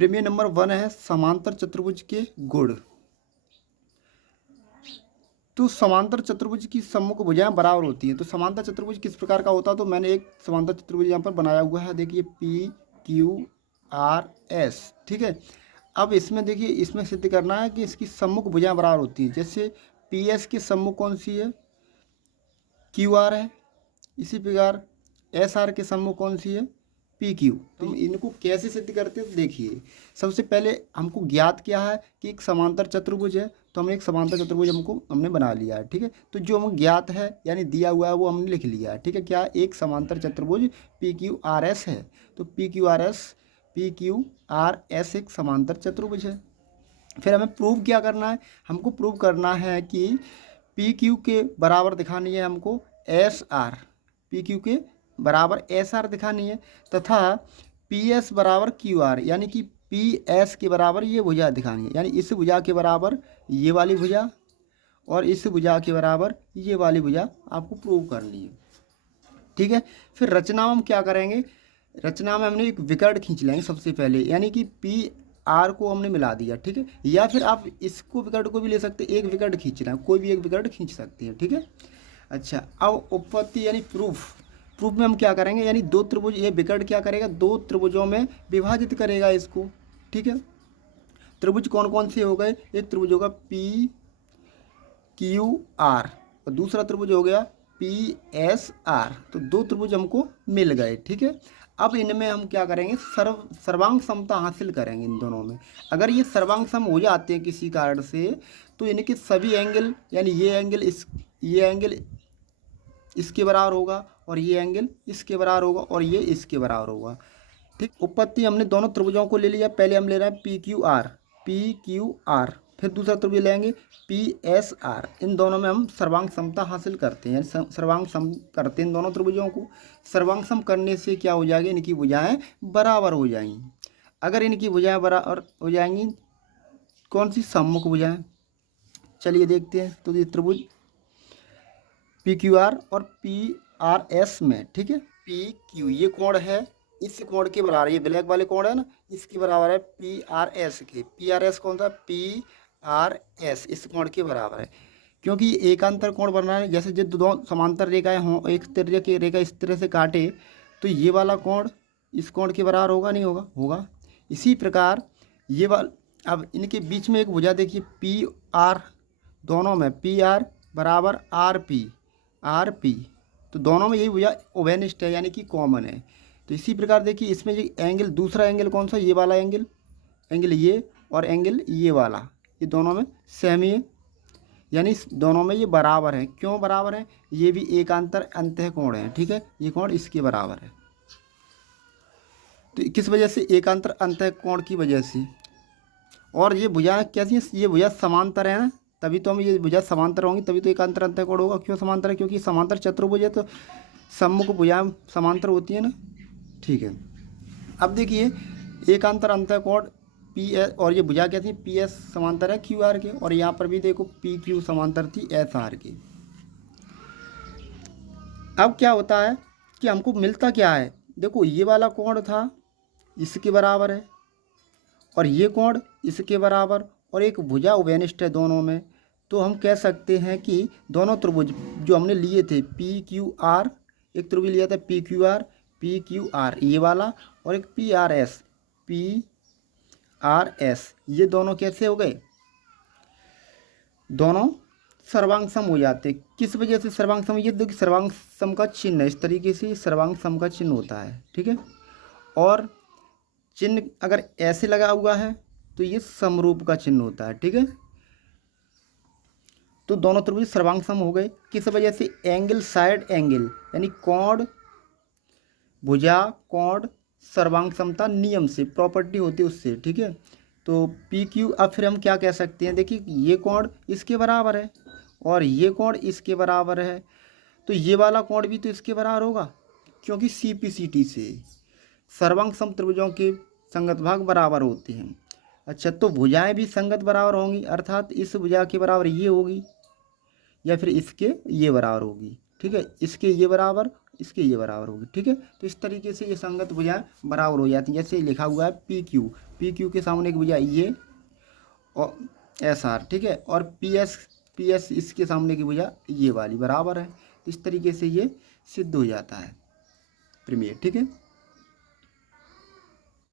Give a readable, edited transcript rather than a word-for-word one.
Premiere number 1 है समांतर चतुर्भुज के गुण। तो समांतर चतुर्भुज की सम्मुख भुजाएं बराबर होती हैं। तो समांतर चतुर्भुज किस प्रकार का होता है, तो मैंने एक समांतर चतुर्भुज यहाँ पर बनाया हुआ है, देखिए PQRS, ठीक है। अब इसमें देखिए, इसमें सिद्ध करना है कि इसकी सम्मुख भुजाएं बराबर होती हैं। जैसे PS की सम्मुख कौन सी है, QR है। इसी प्रकार SR के सम्मुख कौन सी है, PQ। तो इनको कैसे सिद्ध करते हैं, तो देखिए सबसे पहले हमको ज्ञात क्या है कि एक समांतर चतुर्भुज है, तो हमने एक समांतर चतुर्भुज हमने बना लिया है, ठीक है। तो जो हम ज्ञात है यानी दिया हुआ है वो हमने लिख लिया है, ठीक है। क्या, एक समांतर चतुर्भुज PQRS है। तो PQRS एक समांतर चतुर्भुज है। फिर हमें प्रूव क्या करना है, हमको प्रूव करना है कि PQ के बराबर दिखानी है हमको SR, PQ के बराबर SR दिखानी है, तथा PS बराबर QR, यानी कि PS के बराबर ये भुजा दिखानी है, यानी इस भुजा के बराबर ये वाली भुजा और इस भुजा के बराबर ये वाली भुजा आपको प्रूव करनी है, ठीक है। फिर रचना में हम क्या करेंगे, रचना में हमने एक विकर्ण खींच लेंगे सबसे पहले, यानी कि PR को हमने मिला दिया, ठीक है। या फिर आप इसको विकर्ण को भी ले सकते हैं, एक विकर्ण खींचना है, कोई भी एक विकर्ण खींच सकते हैं, ठीक है। अच्छा, अब उपपत्ति यानी प्रूफ में हम क्या करेंगे, यानी दो त्रिभुज, ये विकर्ण क्या करेगा, दो त्रिभुजों में विभाजित करेगा इसको, ठीक है। त्रिभुज कौन कौन से हो गए, एक त्रिभुज होगा PQR और दूसरा त्रिभुज हो गया PSR। तो दो त्रिभुज हमको मिल गए, ठीक है। अब इनमें हम क्या करेंगे, सर्वांग समता हासिल करेंगे इन दोनों में। अगर ये सर्वांग सम हो जाते हैं किसी कारण से, तो इनके सभी एंगल, यानी ये एंगल इसके बराबर होगा और ये एंगल इसके बराबर होगा और ये इसके बराबर होगा, ठीक। उपपत्ति हमने दोनों त्रिभुजों को ले लिया, पहले हम ले रहे हैं PQR, फिर दूसरा त्रिभुज लेंगे PSR। इन दोनों में हम सर्वांग समता हासिल करते हैं, यानी सर्वांग सम करते हैं इन दोनों त्रिभुजों को। सर्वांग सम करने से क्या हो जाएगा, इनकी भुजाएं बराबर हो जाएंगी। अगर इनकी भुजाएं बराबर हो जाएंगी, कौन सी, सम्मुख भुजाएं। चलिए देखते हैं। तो ये त्रिभुज PQR और PRS में, ठीक है, PQ ये कोण है, इस कोण के बराबर, ये ब्लैक वाले कोण है ना, इसके बराबर है PRS के। PRS कौन सा, PRS इस कोण के बराबर है, क्योंकि एकांतर कोण बनना है। जैसे जो दो समांतर रेखाएं हों, एक तिर्यक की रेखा इस तरह से काटे, तो ये वाला कोण इस कोण के बराबर होगा, नहीं होगा, होगा। इसी प्रकार ये वाला, अब इनके बीच में एक भुजा देखिए PR, दोनों में PR बराबर RP, तो दोनों में यही भुजा उभयनिष्ठ है, यानी कि कॉमन है। तो इसी प्रकार देखिए इसमें जो एंगल, दूसरा एंगल कौन सा, ये वाला एंगल ये और एंगल ये वाला, ये दोनों में सेम ही है, यानी दोनों में ये बराबर है। क्यों बराबर है, ये भी एकांतर अंतःकोण है, ठीक है, ये कोण इसके बराबर है। तो किस वजह से, एकांतर अंतःकोण की वजह से। और ये भुजा कैसी है, ये भुजा समांतर है ना, तभी तो हम, ये भुजा समांतर होंगी तभी तो एकांतर अंतःकोण होगा। क्यों समांतर है, क्योंकि समांतर चतुर्भुज है, तो सम्मुख भुजाएं समांतर होती है ना, ठीक है। अब देखिए एकांतर अंतःकोण PS, और ये भुजा क्या थी, PS समांतर है QR के, और यहाँ पर भी देखो PQ समांतर थी SR की। अब क्या होता है कि हमको मिलता क्या है, देखो ये वाला कोण था इसके बराबर है और ये कोण इसके बराबर, और एक भुजा उभयनिष्ठ है दोनों में। तो हम कह सकते हैं कि दोनों त्रिभुज जो हमने लिए थे PQR, एक त्रिभुज लिया था PQR ये वाला, और एक PRS, ये दोनों कैसे हो गए, दोनों सर्वांग सम हो जाते। किस वजह से सर्वांग सम, ये देखिए सर्वांग सम का चिन्ह है, इस तरीके से सर्वांग सम का चिन्ह होता है, ठीक है। और चिन्ह अगर ऐसे लगा हुआ है तो ये समरूप का चिन्ह होता है, ठीक है। तो दोनों त्रिभुज सर्वांग सम हो गए। किस वजह से, एंगल साइड एंगल, यानी कोण भुजा कोण सर्वांग समता नियम से, प्रॉपर्टी होती है उससे, ठीक है। तो PQ, अब फिर हम क्या कह सकते हैं, देखिए ये कोण इसके बराबर है और ये कोण इसके बराबर है, तो ये वाला कोण भी तो इसके बराबर होगा, क्योंकि CPCT से सर्वांग सम त्रिभुजों के संगत भाग बराबर होते हैं। अच्छा, तो भुजाएं भी संगत बराबर होंगी, अर्थात इस भुजा के बराबर ये होगी या फिर इसके ये बराबर होगी, ठीक है, इसके ये बराबर, इसके ये बराबर होगी। ठीक है, तो इस तरीके से ये संगत भुजाएं बराबर हो जाती हैं। जैसे लिखा हुआ है पी क्यू के सामने एक भुजा ये और एस आर, ठीक है, और पी एस इसके सामने की भुजा ये वाली बराबर है। तो इस तरीके से ये सिद्ध हो जाता है प्रमेय। ठीक है।